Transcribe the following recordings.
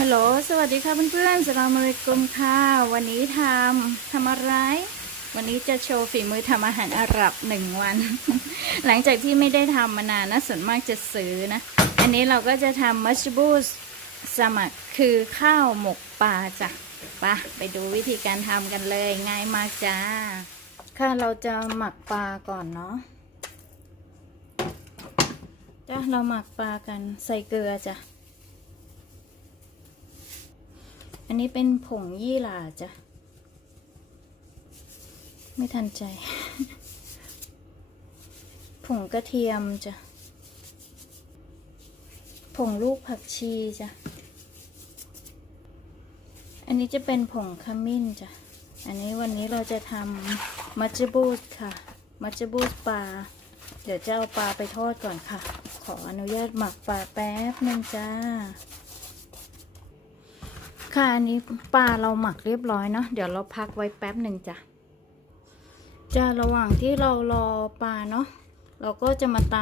ฮัลโหล สวัสดีค่ะเพื่อนๆสลามอะลัยกุมค่ะ วันนี้ทำทำอะไร วันนี้จะโชว์ฝีมือทำอาหารอาหรับหนึ่งวัน หลังจากที่ไม่ได้ทำมานานนะ ส่วนมากจะซื้อนะ อันนี้เราก็จะทำมัชบูสสมักคือข้าวหมกปลาจ้ะไปะไปดูวิธีการทำกันเลย ง่ายมากจ้า ค่ะเราจะหมักปลาก่อนเนาะจ้ะเราหมักปลากันใส่เกลือจ้ะ อั นนี้เป็นผงยี่หร่าจ้ะ ไม่ทันใจ ผงกระเทียมจ้ะ ผงลูกผักชีจ้ะ อันนี้จะเป็นผงขมิ้นจ้ะ อันนี้วันนี้เราจะทำมัจจบูสค่ะ มัจจบูสปลา เดี๋ยวจะเอาปลาไปทอดก่อนค่ะ ขออนุญาตหมักปลาแป๊บหนึงจ้า ค่ะอันนี้ปลาเราหมักเรียบร้อยเนาะเดี๋ยวเราพักไว้แป๊บหนึ่งจ้ะจะระหว่างที่เรารอปลาเนาะเราก็จะมาต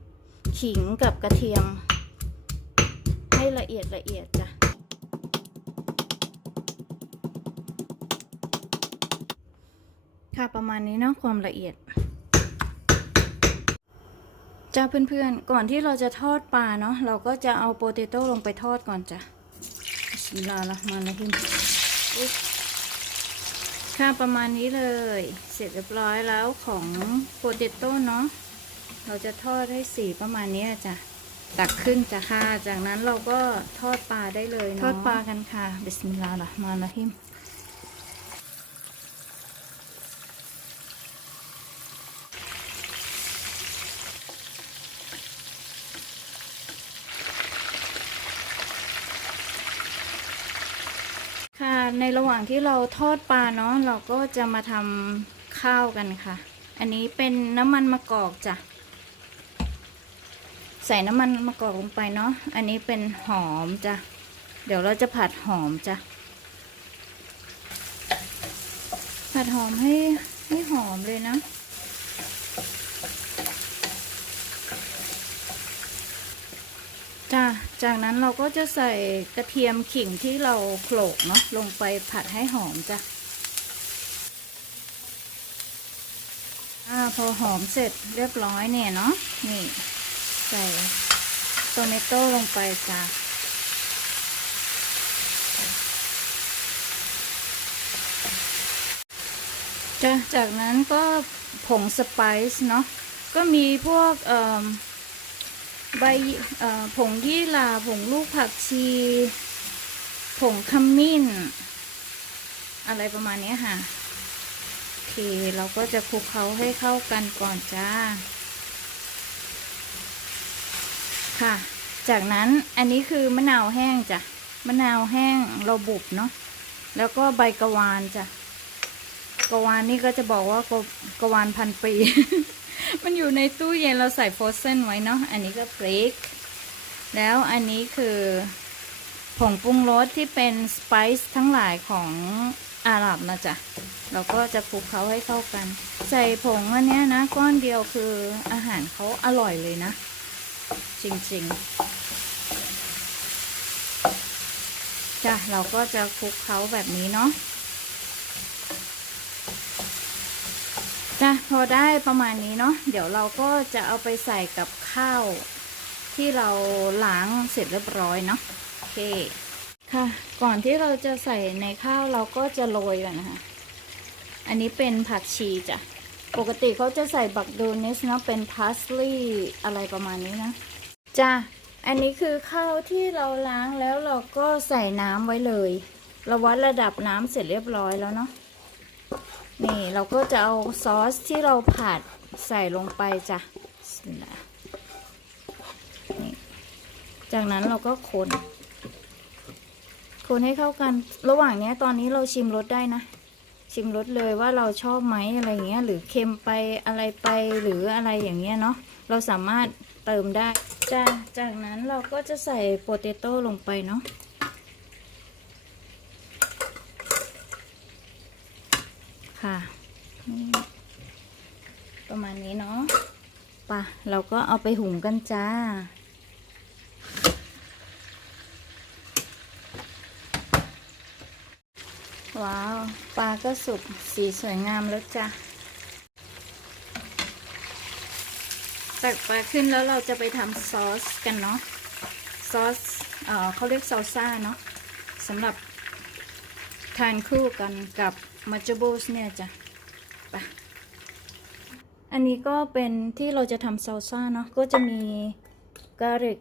ำขิงกับกระเทียม ให้ละเอียดละเอียดจ้ะค่ะประมาณนี้เนาะความละเอียดจ้าเพื่อนๆ ก่อนที่เราจะทอดปลาเนาะเราก็จะเอาโปเตโต้ลงไปทอดก่อนจ้ะ ลลาห์ละห์มานิรเราะฮีมอุ๊ยค่ะประมาณนี้เลย เสร็จเรียบร้อยแล้วของโปเตโต้เนาะเราจะทอดให้สีประมาณนี้จ้ะตักขึ้นจ้ะค่ะ จากนั้นเราก็ทอดปลาได้เลยเนาะทอดปลากันค่ะบิสมิลลาห์ละห์มานิรเราะฮีม ในระหว่างที่เราทอดปลาเนาะเราก็จะมาทำข้าวกันค่ะ อันนี้เป็นน้ำมันมะกอกจ้ะใส่น้ำมันมะกอกลงไปเนาะอันนี้เป็นหอมจ้ะเดี๋ยวเราจะผัดหอมจ้ะผัดหอมให้ให้หอมเลยนะ จ้ะจากนั้นเราก็จะใส่กระเทียมขิงที่เราโขลกเนาะลงไปผัดให้หอมจ้ะอ่าพอหอมเสร็จเรียบร้อยเนี่ยเนาะนี่ใส่โตเมโต้ลงไปจ้ะจ้ะจากนั้นก็ผงสไปซ์เนาะก็มีพวกเอ่อ ใบผงยี่หร่าผงลูกผักชี ผงขมิ้น อะไรประมาณนี้ค่ะโอเคเราก็จะคลุกเคล้าให้เข้ากันก่อนจ้า ค่ะ จากนั้นอันนี้คือมะนาวแห้งจ้ะมะนาวแห้งเราบุบเนาะแล้วก็ใบกระวานจ้ะกะวานนี่ก็จะบอกว่ากะกะวานพันปี มันอยู่ในตู้เย็นเราใส่โฟรเซนไว้เนาะ อันนี้ก็พริก แล้วอันนี้คือผงปรุงรสที่เป็นสไปซ์ทั้งหลายของอาหรับนะจ๊ะ เราก็จะคลุกเคล้าให้เข้ากัน ใส่ผงอันเนี้ยนะ ก้อนเดียวคืออาหารเขาอร่อยเลยนะ จริงๆ จ้ะ เราก็จะคลุกเคล้าแบบนี้เนาะ พอได้ประมาณนี้เนาะเดี๋ยวเราก็จะเอาไปใส่กับข้าว ที่เราล้างเสร็จเรียบร้อยเนาะโอเคค่ะ ก่อนที่เราจะใส่ในข้าวเราก็จะโรยก่อนนะคะ อันนี้เป็นผักชีจ้ะปกติเขาจะใส่บักโดนิสเนาะเป็นพาสลีย์อะไรประมาณนี้นะจ้ะอันนี้คือข้าวที่เราล้างแล้วเราก็ใส่น้ำไว้เลย เราวัดระดับน้ำเสร็จเรียบร้อยแล้วเนาะ นี่เราก็จะเอาซอสที่เราผัดใส่ลงไปจ้ะนี่จากนั้นเราก็คน คนให้เข้ากัน ระหว่างนี้ตอนนี้เราชิมรสได้นะ ชิมรสเลยว่าเราชอบไหมอะไรอย่างเงี้ย หรือเค็มไปอะไรไปหรืออะไรอย่างเงี้ยเนาะ เราสามารถเติมได้จ้ะจากนั้นเราก็จะใส่โปเตโต้ลงไปเนาะ ค่ะนี่ประมาณนี้เนาะปะเราก็เอาไปหุงกันจ้า ว้าว ปลาก็สุกสีสวยงามแล้วจ้ะตักปลาขึ้นแล้วเราจะไปทำซอสกันเนาะ ซอส เอ่อเขาเรียกซอลซ่าเนาะสำหรับ ทานคู่กันกับมัจจโบสเนี่ยจ้ะไปอันนี้ก็เป็นที่เราจะทำซอลซ่าเนาะก็จะมีกาลิก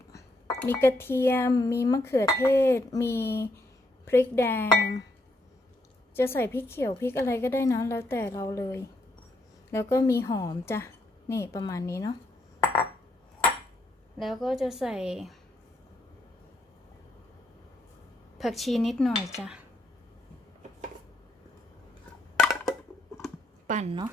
มีกระเทียม มีมะเขือเทศ มีพริกแดง จะใส่พริกเขียวพริกอะไรก็ได้นะแล้วแต่เราเลย แล้วก็มีหอมจ้ะ นี่ประมาณนี้เนาะ แล้วก็จะใส่ ผักชีนิดหน่อยจ้ะ ปั่นเนาะ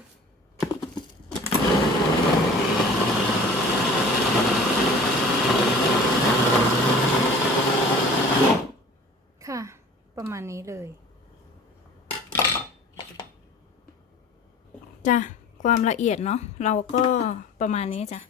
ค่ะ ประมาณนี้เลยจ้ะความละเอียดเนาะเราก็ประมาณนี้จ้ะ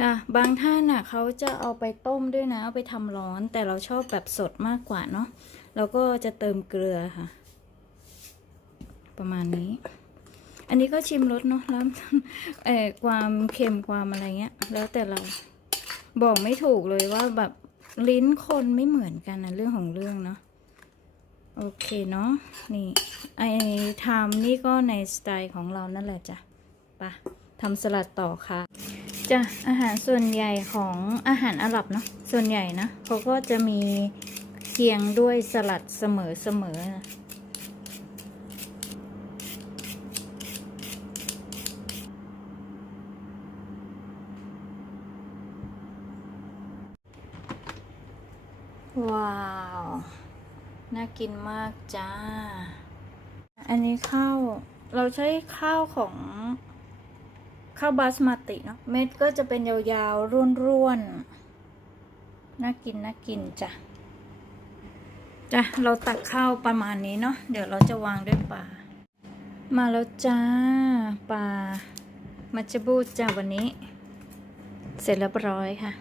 ค่ะบางท่านน่ะเขาจะเอาไปต้มด้วยนะเอาไปทำร้อน แต่เราชอบแบบสดมากกว่าเนาะเราก็จะเติมเกลือค่ะ ประมาณนี้ อันนี้ก็ชิมรสเนาะแล้วเอ่อความเค็มความอะไรเงี้ย แล้วแต่เราบอกไม่ถูกเลยว่าแบบลิ้นคนไม่เหมือนกันนะเรื่องของเรื่องเนาะโอเคเนาะนี่ไอทำนี่ก็ในสไตล์ของเรานั่นแหละจ้ะไปะทำสลัดต่อค่ะ จ้ะอาหารส่วนใหญ่ของอาหารอาหรับเนาะส่วนใหญ่นะเขาก็จะมีเคียงด้วยสลัดเสมอเสมอว้าว น่ากินมากจ้า อันนี้ข้าว เราใช้ข้าวของ ข้าวบาสมาติเนาะเม็ดก็จะเป็นยาวๆ ร่วนๆ น่ากิน น่ากินจ้ะ จ้ะ เราตักข้าวประมาณนี้เนาะเดี๋ยวเราจะวางด้วยปลามาแล้วจ้าปลามัจจบูสจ้าวันนี้ เสร็จเรียบร้อยค่ะ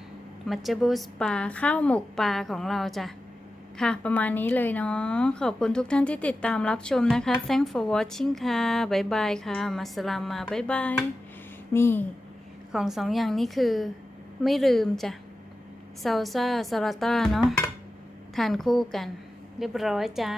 มัจจบูสปลาข้าวหมกปลาของเราจ้ะค่ะ ประมาณนี้เลยเนาะ ขอบคุณทุกท่านที่ติดตามรับชมนะคะ thank for watching ค่ะ บ๊ายบายค่ะ มาสลามมาบ๊ายบาย นี่ ของสองอย่างนี้คือ ไม่ลืมจ้ะซาลซ่าสลาต้าเนาะทานคู่กัน เรียบร้อยจ้า